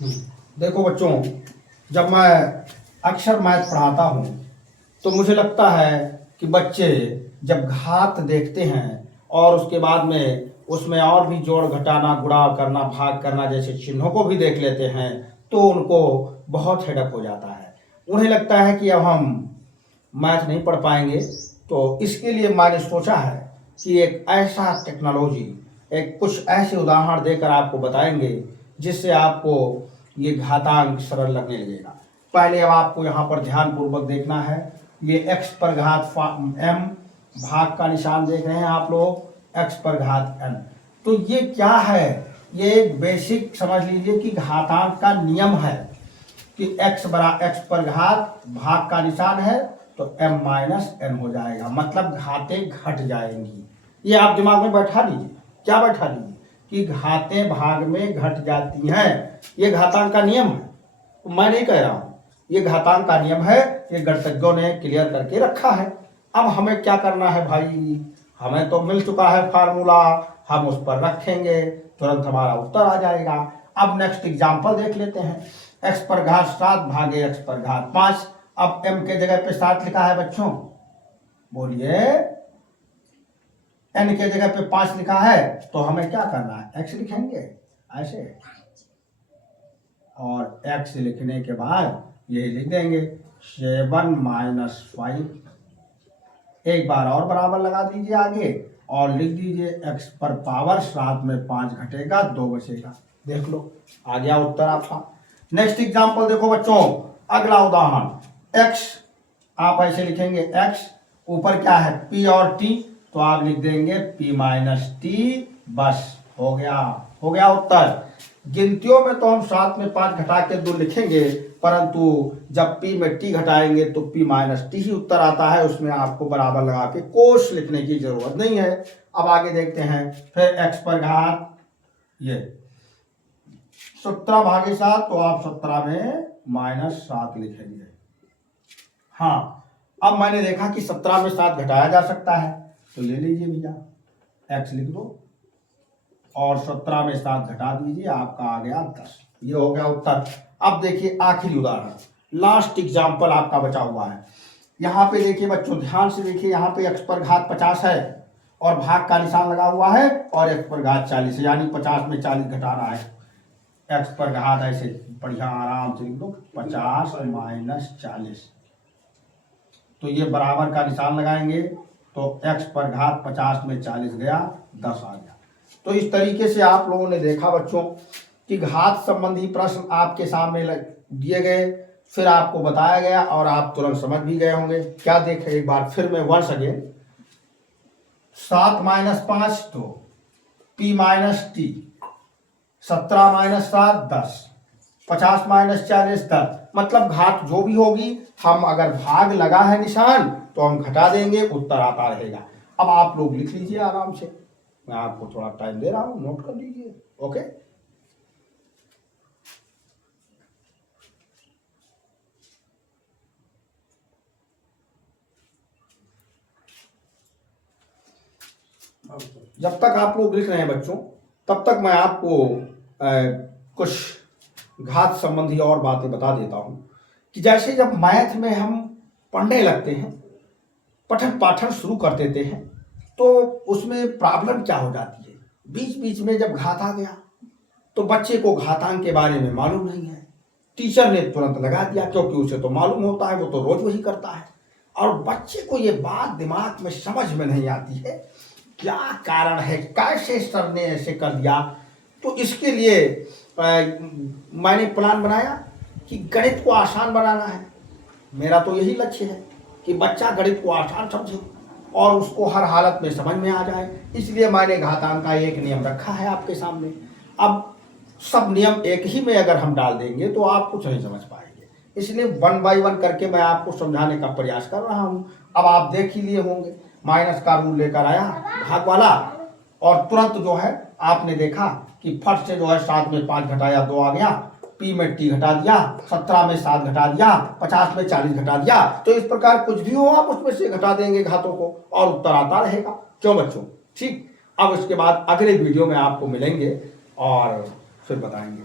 देखो बच्चों, जब मैं अक्सर मैथ पढ़ाता हूँ तो मुझे लगता है कि बच्चे जब घात देखते हैं और उसके बाद में उसमें और भी जोड़ घटाना, गुणा करना, भाग करना जैसे चिन्हों को भी देख लेते हैं तो उनको बहुत हेडक हो जाता है। उन्हें लगता है कि अब हम मैथ नहीं पढ़ पाएंगे। तो इसके लिए मैंने सोचा है कि एक ऐसा टेक्नोलॉजी, एक कुछ ऐसे उदाहरण देकर आपको बताएंगे जिससे आपको ये घातांक सरल लगने लगेगा। पहले अब आपको यहाँ पर ध्यानपूर्वक देखना है। ये x पर घात m, भाग का निशान देख रहे हैं आप लोग, x पर घात n। तो ये क्या है? ये एक बेसिक समझ लीजिए कि घातांक का नियम है कि x पर घात भाग का निशान है तो m माइनस n हो जाएगा, मतलब घातें घट जाएंगी। ये आप दिमाग में बैठा लीजिए। क्या बैठा लीजिए? कि घातें भाग में घट जाती हैं। ये घातांक का नियम है, तो मैं नहीं कह रहा हूं, ये घातांक का नियम है। ये गणितज्ञों ने क्लियर करके रखा है। अब हमें क्या करना है भाई? हमें तो मिल चुका है फार्मूला, हम उस पर रखेंगे, तुरंत हमारा उत्तर आ जाएगा। अब नेक्स्ट एग्जांपल देख लेते हैं। x पर घात 7 भागे x पर घात 5। अब m के जगह पे 7 लिखा है बच्चों, बोलिए। n के जगह पे 5 लिखा है तो हमें क्या करना है? x लिखेंगे ऐसे, और x लिखने के बाद ये लिख देंगे 7 माइनस 5। एक बार और बराबर लगा दीजिए आगे और लिख दीजिए x पर पावर 7 में 5 घटेगा 2 बचेगा। देख लो, आ गया उत्तर आपका। नेक्स्ट एग्जांपल देखो बच्चों, अगला उदाहरण। x आप ऐसे लिखेंगे, x ऊपर क्या है? p और t, तो आप लिख देंगे p माइनस टी। बस हो गया उत्तर। गिनतियों में तो हम 7 में 5 घटा के 2 लिखेंगे, परंतु जब p में t घटाएंगे तो p माइनस टी ही उत्तर आता है। उसमें आपको बराबर लगा के कोश लिखने की जरूरत नहीं है। अब आगे देखते हैं। फिर x पर घात ये 17 भागे 7, तो आप 17 में माइनस 7 लिखेंगे। हाँ, अब मैंने देखा कि 17 में 7 घटाया जा सकता है, तो ले लीजिए भैया, x लिख दो और 17 में 7 घटा दीजिए, आपका आ गया 10। ये हो गया उत्तर। अब देखिए आखिरी उदाहरण, लास्ट एग्जाम्पल आपका बचा हुआ है। यहाँ पे देखिए बच्चों, ध्यान से देखिए, यहाँ पे x पर घात 50 है और भाग का निशान लगा हुआ है, और x पर घात 40 है, यानी 50 में 40 घटाना है। x पर घात ऐसे बढ़िया आराम से लिख दो, 50 माइनस 40। तो ये बराबर का निशान लगाएंगे तो x पर घात 50 में 40 गया, 10 आ गया। तो इस तरीके से आप लोगों ने देखा बच्चों कि घात संबंधी प्रश्न आपके सामने दिए गए, फिर आपको बताया गया और आप तुरंत समझ भी गए होंगे। क्या देखें एक बार फिर मैं वंस अगेन। 7 माइनस 5 तो p minus T, 17 minus 7 10, 50 minus 40 10। मतलब घात जो भी होगी, हम अगर भाग लगा है निशान तो हम घटा देंगे, उत्तर आता रहेगा। अब आप लोग लिख लीजिए आराम से, मैं आपको थोड़ा टाइम दे रहा हूं, नोट कर लीजिए। ओके, जब तक आप लोग लिख रहे हैं बच्चों, तब तक मैं आपको कुछ घात संबंधी और बातें बता देता हूं कि जैसे जब मैथ में हम पढ़ने लगते हैं, पठन पाठन शुरू कर देते हैं, तो उसमें प्रॉब्लम क्या हो जाती है, बीच बीच में जब घात आ गया तो बच्चे को घातांक के बारे में मालूम नहीं है। टीचर ने तुरंत लगा दिया क्योंकि उसे तो मालूम होता है, वो तो रोज वही करता है, और बच्चे को ये बात दिमाग में समझ में नहीं आती है क्या कारण है, कैसे सर ने ऐसे कर दिया। तो इसके लिए मैंने प्लान बनाया कि गणित को आसान बनाना है। मेरा तो यही लक्ष्य है कि बच्चा गणित को आसान समझे और उसको हर हालत में समझ में आ जाए। इसलिए मैंने घातांक का एक नियम रखा है आपके सामने। अब सब नियम एक ही में अगर हम डाल देंगे तो आप कुछ नहीं समझ पाएंगे, इसलिए 1 बाय 1 करके मैं आपको समझाने का प्रयास कर रहा हूं। अब आप देख ही लिए होंगे, माइनस का रूल लेकर आया भाग वाला, और तुरंत जो है आपने देखा कि फट से जो है 7 में 5 घटाया 2 आ गया, p में t घटा दिया, 17 में 7 घटा दिया, 50 में 40 घटा दिया। तो इस प्रकार कुछ भी हो आप उसमें से घटा देंगे घातों को और उत्तर आता रहेगा। क्यों बच्चों? ठीक। अब इसके बाद अगले वीडियो में आपको मिलेंगे और फिर बताएंगे।